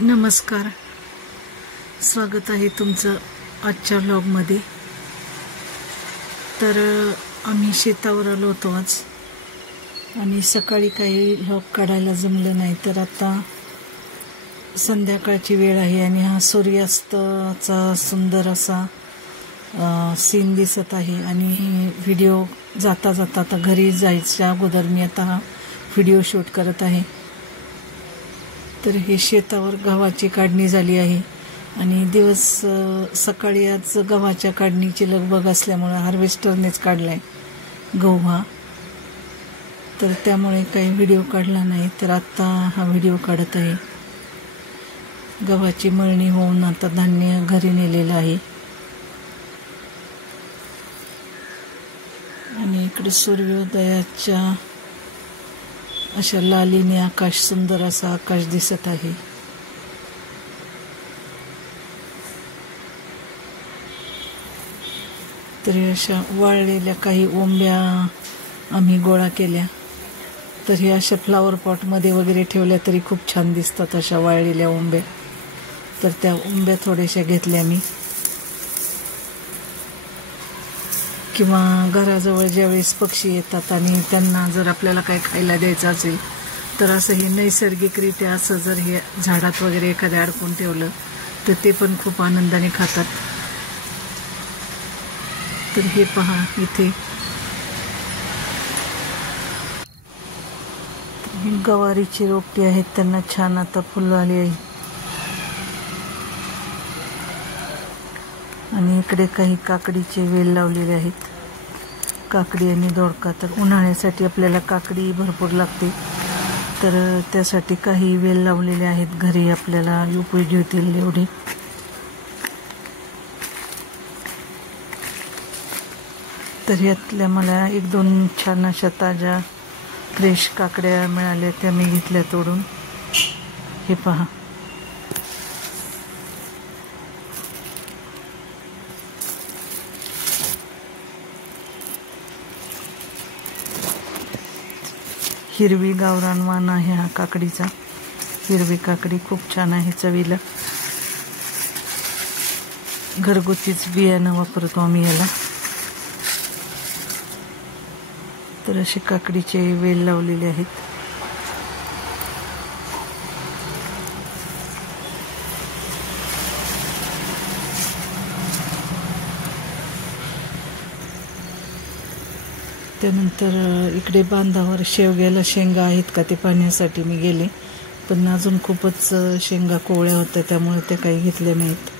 नमस्कार, स्वागत आहे तुमचं आजच्या व्लॉगमध्ये। तर आम्ही शेतावर आलो होतो आज आणि सकाळी काही व्लॉग काढायला जमलं नाही, तर आता संध्याकाळची वेळ आहे आणि हा सूर्यास्ताचा सुंदर असा सीन दिसत आहे। आणि व्हिडिओ जाता जाता आता घरी जायच्या अगोदर मी आता हा व्हिडिओ शूट करत आहे। तर हे शेतावर गव्हाची काढणी झाली आहे आणि दिवस सकाळी आज गव्हाच्या काढणीची लगबग असल्यामुळे हार्वेस्टरनेच काढलाय गहू हा, तर त्यामुळे काही व्हिडिओ काढला नाही। तर आता हा व्हिडिओ काढत आहे। गव्हाची मळणी होऊन आता धान्य घरी नेलेलं आहे आणि इकडे सूर्योदयाच्या अशा लालीने आकाश, सुंदर असा आकाश दिसत आहे। तर अशा वाळलेल्या काही ओंब्या आम्ही गोळा केल्या, तर हे अशा फ्लावर पॉटमध्ये वगैरे ठेवल्या तरी खूप छान दिसतात अशा वाळलेल्या ओंब्या। तर त्या ओंब्या थोड्याशा घेतल्या मी, किंवा घराजवळ ज्यावेळेस पक्षी येतात आणि त्यांना जर आपल्याला काही खायला द्यायचं असेल तर असं हे नैसर्गिकरित्या असं जर हे झाडात वगैरे एखाद्या अडकून ठेवलं तर ते पण खूप आनंदाने खातात। तर हे पहा, इथे गवारीची रोपटी आहेत, त्यांना छान आता फुलं आली आहे। आणि इकडे काही काकडीचे वेल लावलेले आहेत, काकडी आणि दोडका। तर उन्हाळ्यासाठी आपल्याला काकडी भरपूर लागते, तर त्यासाठी काही वेल लावलेले आहेत, घरी आपल्याला उपयोगी होतील एवढे। तर यातल्या मला एक दोन छान अशा ताज्या फ्रेश काकड्या मिळाल्या, त्या मी घेतल्या तोडून। हे पहा, हिरवी गावरान वाण आहे हा काकडीचा। हिरवी काकडी खूप छान आहे चवीला, घरगुतीच बियाणं वापरतो आम्ही याला। तर असे काकडीचे वेल लावलेले आहेत। त्यानंतर इकडे बांधावर शेवग्याला शेंगा आहेत का ते पाहण्यासाठी मी गेले, पण अजून खूपच शेंगा कोवळ्या होत्या, त्यामुळे ते काही घेतले नाहीत।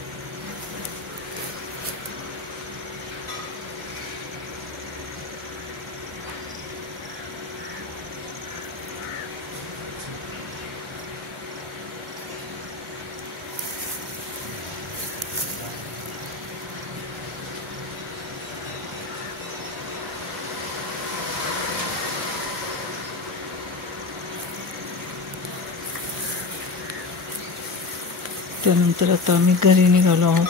त्यानंतर आता आम्ही घरी निघालो आहोत।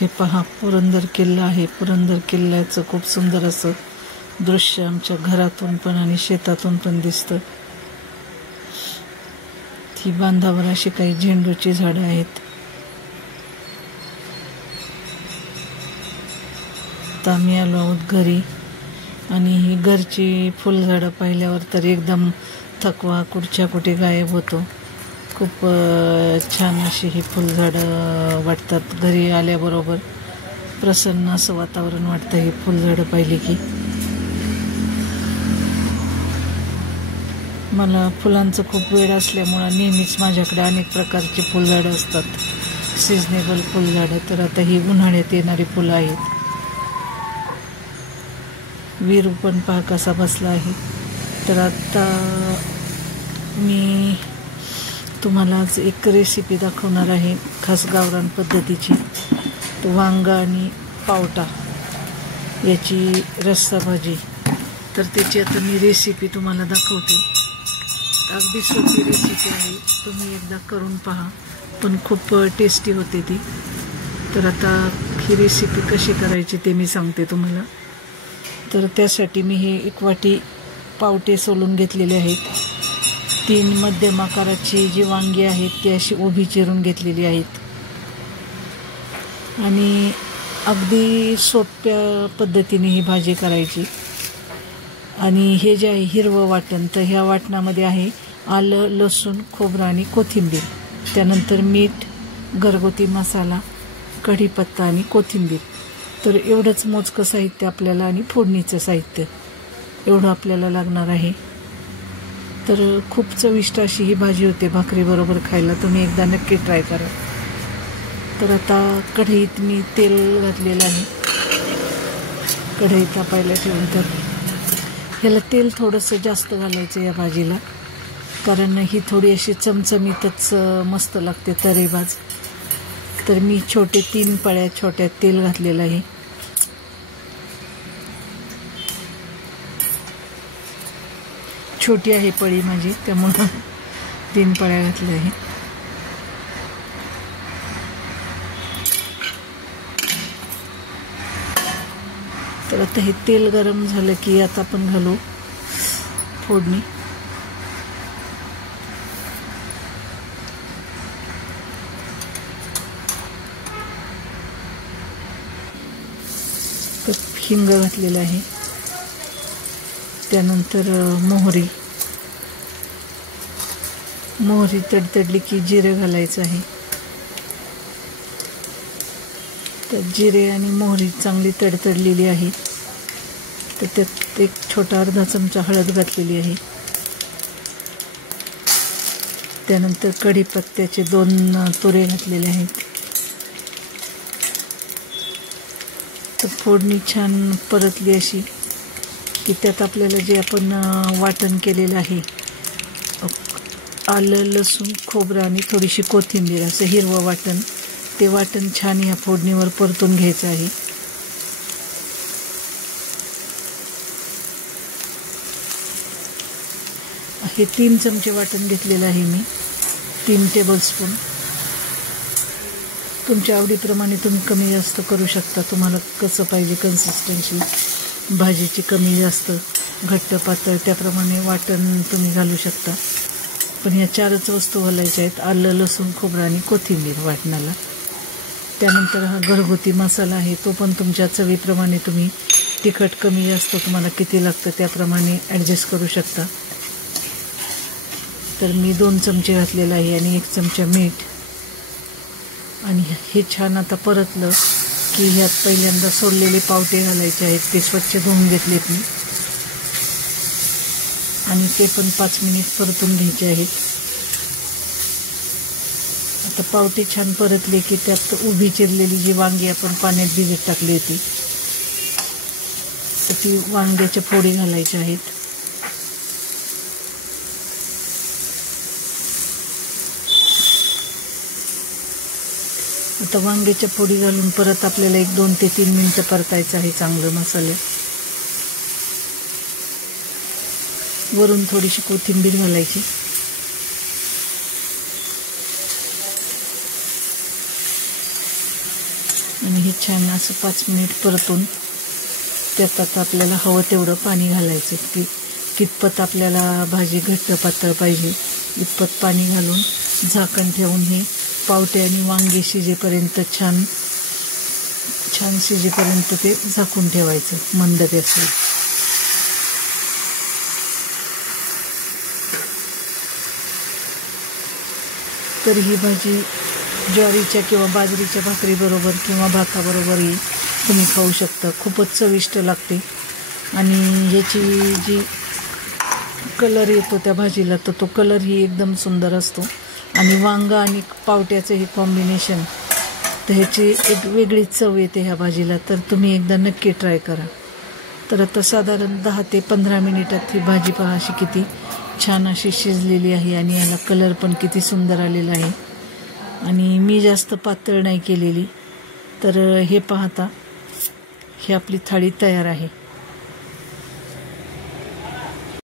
हे पहा, पुरंदर किल्ला आहे। पुरंदर किल्ल्याचं खूप सुंदर असं दृश्य आमच्या घरातून पण आणि शेतातून पण दिसतं। ही बांधावर अशी काही झेंडूची झाडं आहेत। आता आम्ही आलो आहोत घरी आणि ही घरची फुलझाडं पाहिल्यावर तर एकदम थकवा कुठच्या कुठे गायब होतो। खूप छान अशी ही फुलझाडं वाटतात, घरी आल्याबरोबर प्रसन्न असं वातावरण वाटतं ही फुलझाडं पाहिली की। मला फुलांचं खूप वेळ असल्यामुळं नेहमीच माझ्याकडे अनेक प्रकारची फुलझाडं असतात, सिजनेबल फुलझाडं। तर आता ही उन्हाळ्यात येणारी फुलं आहेत। विरू पण पहा कसा बसला आहे। तर आता मी तुम्हाला आज एक रेसिपी दाखवणार आहे, खास गावरान पद्धतीची। तो वांगा आणि पावटा याची रस्सा भाजी। तर त्याची आता मी रेसिपी तुम्हाला दाखवते। अगदी सोपी रेसिपी आहे, तुम्ही एकदा करून पहा, पण खूप टेस्टी होते ती। तर आता ही रेसिपी कशी करायची ते मी सांगते तुम्हाला। तर त्यासाठी मी हे 1 वाटी पावटे सोलून घेतलेले आहेत. 3 मध्यम आकाराची जी वांगी आहेत ती अशी उभी चिरून घेतलेली आहेत. आणि अगदी सोप्या पद्धतीने ही भाजी करायची. आणि हे जे आहे हिरवं वाटण, तर ह्या वाटणामध्ये आहे आलं, लसूण, खोबरं आणि कोथिंबीर. त्यानंतर मीठ, घरगुती मसाला, कढीपत्ता आणि कोथिंबीर. तर एवढंच मोजकं साहित्य आपल्याला आणि फोडणीचं साहित्य एवढं आपल्याला लागणार आहे. तर खूप चविष्ट अशी ही भाजी होते भाकरीबरोबर खायला. तुम्ही एकदा नक्की ट्राय करा. तर आता कढईत मी तेल घातलेलं आहे. कढई तापायला ठेवून तर ह्याला तेल थोडंसं जास्त घालायचं या भाजीला, कारण ही थोडी अशी चमचमीतच मस्त लागते तरेबाज. तर मी 3 पळ्या छोट्या तेल घातलेलं आहे. छोटी आहे पळी माझी, त्यामुळं 3 पळ्या घातल्या आहे. तर आता हे तेल गरम झालं की आता आपण घालू फोडणी. तर हिंग घातलेलं आहे. त्यानंतर मोहरी तडतडली की जिरे घालायचं आहे. तर जिरे आणि मोहरी चांगली तडतडलेली आहे. तर त्यात एक छोटा अर्धा चमचा हळद घातलेली आहे. त्यानंतर कढीपत्त्याचे 2 तुरे घातलेले आहेत. तर फोडणी छान परतली अशी की त्यात आपल्याला जे आपण वाटण केलेलं आहे, आलं, लसूण, खोबरं आणि थोडीशी कोथिंबीर, असं हिरवं वाटण, ते वाटण छान ह्या फोडणीवर परतून घ्यायचं आहे. हे 3 चमचे वाटण घेतलेलं आहे मी, 3 टेबलस्पून. तुमच्या आवडीप्रमाणे तुम्ही कमी जास्त करू शकता. तुम्हाला कसं पाहिजे कन्सिस्टन्सी भाजीची, कमी जास्त, घट्ट पातळ, त्याप्रमाणे वाटण तुम्ही घालू शकता. पण ह्या 4च वस्तू घालायच्या आहेत: आलं, लसूण, खोबरं आणि कोथिंबीर वाटणाला. त्यानंतर हा घरगुती मसाला आहे, तो पण तुमच्या चवीप्रमाणे तुम्ही तिखट कमी जास्त तुम्हाला किती लागतं त्याप्रमाणे ॲडजस्ट करू शकता. तर मी 2 चमचे घातलेला आहे आणि 1 चमचा मीठ. आणि हे छान आता परतलं की ह्यात पहिल्यांदा सोललेले पावटे घालायचे आहेत. ते स्वच्छ धुवून घेतलेत मी आणि ते पण 5 मिनिट परतून घ्यायचे आहेत. आता पावटे छान परतले की त्यात उभी चिरलेली जी वांगी आपण पाण्यात भिजत टाकली होती, तर ती वांग्याच्या फोडी घालायच्या आहेत. आता वांग्याच्या फोडी घालून परत आपल्याला 1-2 ते 3 मिनिटं परतायचं आहे चांगलं मसाले. वरून थोडीशी कोथिंबीर घालायची. आणि हे छान असं 5 मिनिट परतून त्यात आता आपल्याला हवं तेवढं पाणी घालायचं. की कितपत आपल्याला भाजी घट्ट पातळ पाहिजे इतपत पाणी घालून झाकण ठेवून हे पावटे आणि वांगी शिजेपर्यंत छान शिजेपर्यंत ते झाकून ठेवायचं मंद गॅसवर. तर ही भाजी ज्वारीच्या किंवा बाजरीच्या भाकरीबरोबर किंवा भाताबरोबरही तुम्ही खाऊ शकता. खूपच चविष्ट लागते. आणि ह्याची जी कलर येतो त्या भाजीला, तर तो कलरही एकदम सुंदर असतो. आणि वांगा आणि पावट्याचं हे कॉम्बिनेशन, तर ह्याची एक वेगळीच चव येते ह्या भाजीला. तर तुम्ही एकदा नक्की ट्राय करा. तर आता साधारण 10 ते 15 मिनिटात ही भाजी पहा अशी किती छान अशी शिजलेली आहे. आणि याला कलर पण किती सुंदर आलेला आहे. आणि मी जास्त पातळ नाही केलेली. तर हे पाहता, ही आपली थाळी तयार आहे.